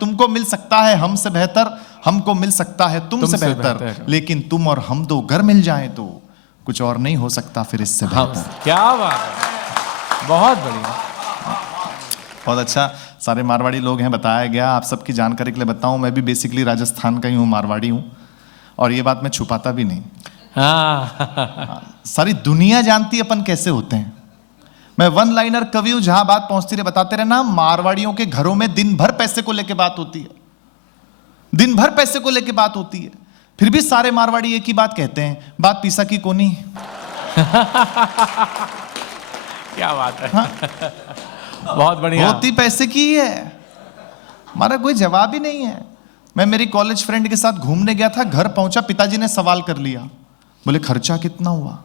तुमको मिल सकता है हमसे बेहतर, हमको मिल सकता है तुमसे बेहतर, लेकिन तुम और हम दो घर मिल जाएं तो कुछ और नहीं हो सकता फिर इससे बेहतर। क्या बात है, बहुत बढ़िया, बहुत अच्छा। सारे मारवाड़ी लोग हैं, बताया गया। आप सबकी जानकारी के लिए बताऊं, मैं भी बेसिकली राजस्थान का ही हूँ, मारवाड़ी हूँ, और ये बात मैं छुपाता भी नहीं। सारी दुनिया जानती है अपन कैसे होते हैं। मैं वन लाइनर कवि हूं, जहां बात पहुंचती रहे बताते रहना। मारवाड़ियों के घरों में दिन भर पैसे को लेके बात होती है, दिन भर पैसे को लेके बात होती है, फिर भी सारे मारवाड़ी एक ही बात कहते हैं, बात पीसा की कोनी। क्या बात है। हाँ? बहुत बढ़िया। होती पैसे की ही है, हमारा कोई जवाब ही नहीं है। मैं मेरी कॉलेज फ्रेंड के साथ घूमने गया था, घर पहुंचा, पिताजी ने सवाल कर लिया, बोले खर्चा कितना हुआ?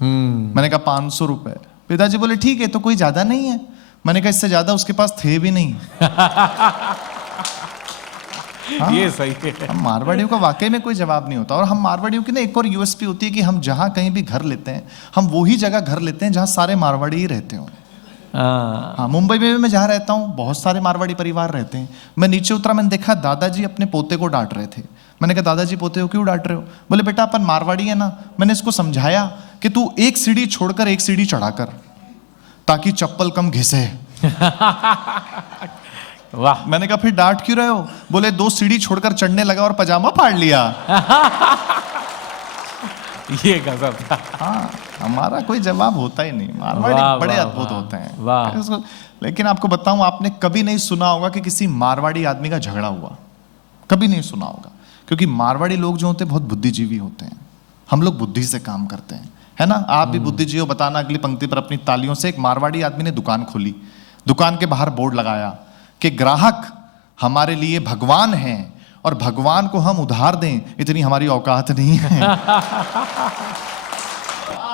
मैंने कहा 500 रुपए। पिताजी बोले ठीक है, तो कोई ज्यादा नहीं है। मैंने कहा इससे ज्यादा उसके पास थे भी नहीं। हाँ, ये सही है। हम मारवाड़ियों का वाकई में कोई जवाब नहीं होता। और हम मारवाड़ियों की ना एक और यूएसपी होती है कि हम जहां कहीं भी घर लेते हैं, हम वही जगह घर लेते हैं जहां सारे मारवाड़ी ही रहते हो। हाँ, मुंबई में भी मैं जहाँ रहता हूँ बहुत सारे मारवाड़ी परिवार रहते हैं। मैं नीचे उतरा, मैंने देखा दादाजी अपने पोते को डांट रहे थे। मैंने कहा दादाजी पोते को क्यों डांट रहे हो? बोले बेटा अपन मारवाड़ी है ना। मैंने इसको समझाया कि तू एक सीढ़ी छोड़कर एक सीढ़ी चढ़ाकर, ताकि चप्पल कम घिसे। वाह। मैंने कहा फिर डांट क्यों रहे हो? बोले 2 सीढ़ी छोड़कर चढ़ने लगा और पजामा फाड़ लिया। ये गजब था। हाँ, हमारा कोई जवाब होता ही नहीं। मारवाड़ी बड़े अद्भुत होते हैं। लेकिन आपको बताऊं, आपने कभी नहीं सुना होगा कि किसी मारवाड़ी आदमी का झगड़ा हुआ, कभी नहीं सुना होगा। क्योंकि मारवाड़ी लोग जो होते हैं बहुत बुद्धिजीवी होते हैं। हम लोग बुद्धि से काम करते हैं, है ना। आप भी बुद्धिजीवी हो, बताना अगली पंक्ति पर अपनी तालियों से। एक मारवाड़ी आदमी ने दुकान खोली, दुकान के बाहर बोर्ड लगाया कि ग्राहक हमारे लिए भगवान हैं और भगवान को हम उधार दें, इतनी हमारी औकात नहीं है।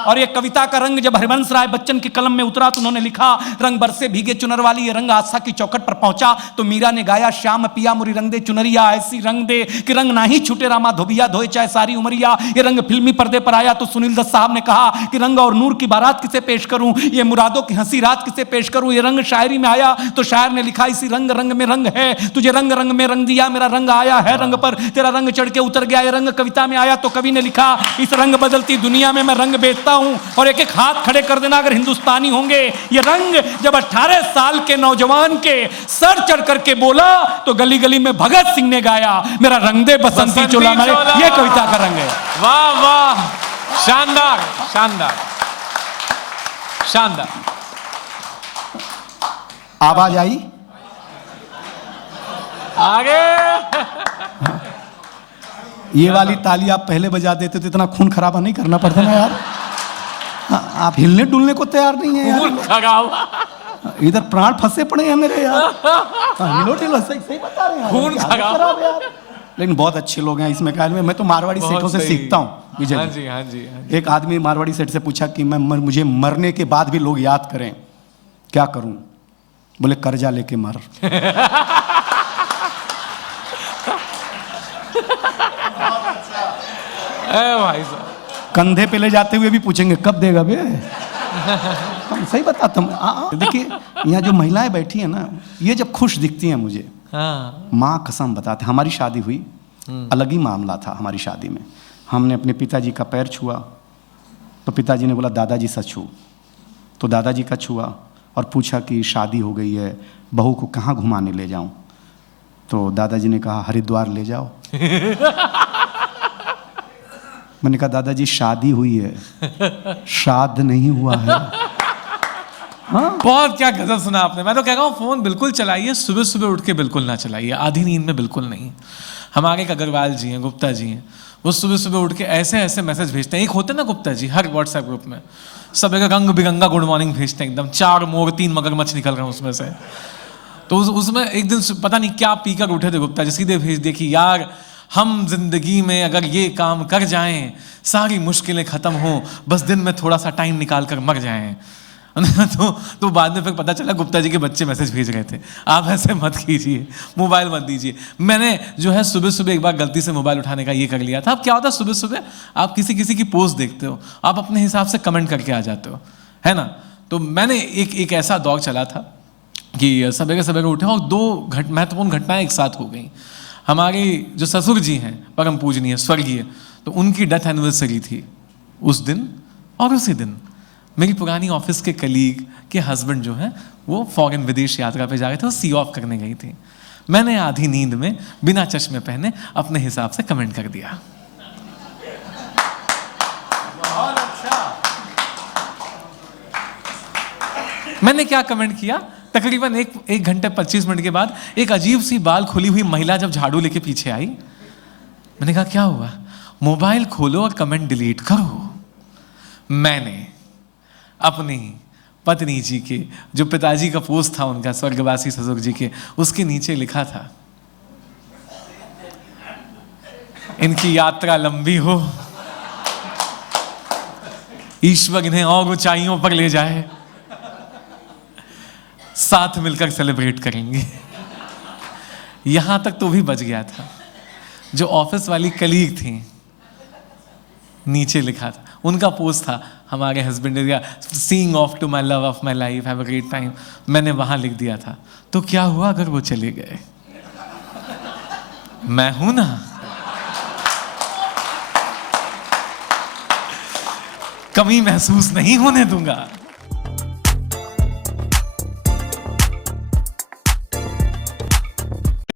और ये कविता का रंग जब हरिवंश राय बच्चन की कलम में उतरा तो उन्होंने लिखा, रंग बरसे भीगे चुनर वाली, ये रंग आस्था की चौखट पर पहुंचा तो मीरा ने गाया, श्याम पिया मुरी रंग दे चुनरिया, ऐसी रंग दे कि रंग ना ही छूटे रामा धोबिया धोए चाहे सारी उमरिया। ये रंग फिल्मी पर्दे पर आया तो सुनील दत्त साहब ने कहा कि रंग और नूर की बारात किसे पेश करूं, ये मुरादों की हंसी रात किसे पेश करूं। ये रंग शायरी में आया तो शायर ने लिखा, इसी रंग रंग में रंग है, तुझे रंग रंग में रंग दिया, मेरा रंग आया है रंग पर, तेरा रंग चढ़ के उतर गया। ये रंग कविता में आया तो कवि ने लिखा, इस रंग बदलती दुनिया में मैं रंग बेचता हूं। और एक हाथ खड़े कर देना अगर हिंदुस्तानी होंगे। ये रंग जब 18 साल के नौजवान के सर चढ़ करके बोला तो गली गली में भगत सिंह ने गाया, मेरा रंग दे बसंती चोला। ये कविता का रंग है। वाह वाह, शानदार शानदार शानदार। आवाज आई आगे। ये वाली ताली आप पहले बजा देते तो इतना खून खराबा नहीं करना पड़ता ना यार। आप हिलने डुलने को तैयार नहीं है यार। इधर प्राण फंसे पड़े हैं मेरे यार। हिलो ढिलो, सही बता रहे हैं, खून खराब यार। लेकिन बहुत अच्छे लोग हैं इसमें ख्याल में। मैं तो मारवाड़ी सेठों से सीखता हूँ विजय। हाँ जी, हाँ जी, हाँ जी। एक आदमी मारवाड़ी सेठ से पूछा कि मुझे मरने के बाद भी लोग याद करें, क्या करूं? बोले कर्जा लेके मर। भाई साहब, कंधे पे ले जाते हुए भी पूछेंगे कब देगा बे। हम सही बताता हूँ। देखिए यहाँ जो महिलाएं बैठी हैं ना, ये जब खुश दिखती हैं मुझे, माँ कसम बताते, हमारी शादी हुई, अलग ही मामला था हमारी शादी में। हमने अपने पिताजी का पैर छुआ तो पिताजी ने बोला दादाजी सा छू, तो दादाजी का छुआ और पूछा कि शादी हो गई है, बहू को कहाँ घुमाने ले जाऊँ? तो दादाजी ने कहा हरिद्वार ले जाओ। मैंने कहा दादाजी शादी हुई है, श्राद्ध नहीं हुआ है। हाँ? बहुत क्या गजब सुना आपने। मैं तो कह रहा हूँ फोन बिल्कुल चलाइए, सुबह सुबह उठ के बिल्कुल ना चलाइए, आधी नींद में बिल्कुल नहीं। हमारे एक अग्रवाल जी हैं, गुप्ता जी हैं, वो सुबह सुबह उठ के ऐसे ऐसे मैसेज भेजते हैं। एक होते ना गुप्ता जी, हर व्हाट्सएप ग्रुप में सब एक रंग बिरंगा गुड मॉर्निंग भेजते हैं, एकदम 4 मोर 3 मगरमच्छ निकल रहे हैं उसमें से। तो उसमें एक दिन पता नहीं क्या पी कर उठे थे गुप्ता जी, सीधे भेज दिए कि यार हम जिंदगी में अगर ये काम कर जाएं, सारी मुश्किलें खत्म हो, बस दिन में थोड़ा सा टाइम निकाल कर मर जाएं। तो बाद में फिर पता चला गुप्ता जी के बच्चे मैसेज भेज रहे थे, आप ऐसे मत कीजिए, मोबाइल मत दीजिए। मैंने जो है सुबह सुबह एक बार गलती से मोबाइल उठाने का ये कर लिया था। अब क्या होता है, सुबह सुबह आप किसी की पोस्ट देखते हो, आप अपने हिसाब से कमेंट करके आ जाते हो, है ना। तो मैंने एक ऐसा दौर चला था कि सवेरे सवेरे उठे और 2 महत्वपूर्ण घटनाएं एक साथ हो गई। हमारे जो ससुर जी हैं परम पूजनीय स्वर्गीय, तो उनकी डेथ एनिवर्सरी थी उस दिन, और उसी दिन मेरी पुरानी ऑफिस के कलीग के हस्बैंड जो हैं वो फॉरेन विदेश यात्रा पे जा रहे थे, वो सी ऑफ करने गई थी। मैंने आधी नींद में बिना चश्मे पहने अपने हिसाब से कमेंट कर दिया। बहुत अच्छा। मैंने क्या कमेंट किया, तकरीबन एक घंटे 25 मिनट के बाद एक अजीब सी बाल खुली हुई महिला जब झाड़ू लेके पीछे आई, मैंने कहा क्या हुआ? मोबाइल खोलो और कमेंट डिलीट करो। मैंने अपनी पत्नी जी के जो पिताजी का पोस्ट था उनका, स्वर्गवासी ससुर जी के, उसके नीचे लिखा था, इनकी यात्रा लंबी हो, ईश्वर इन्हें और ऊंचाइयों पर ले जाए, साथ मिलकर सेलिब्रेट करेंगे। यहां तक तो भी बच गया था। जो ऑफिस वाली कलीग थी, नीचे लिखा था, उनका पोस्ट था, हमारे हस्बैंड या seeing off to my love of my life, have a great time. मैंने वहां लिख दिया था, तो क्या हुआ अगर वो चले गए? मैं हूं ना। कमी महसूस नहीं होने दूंगा।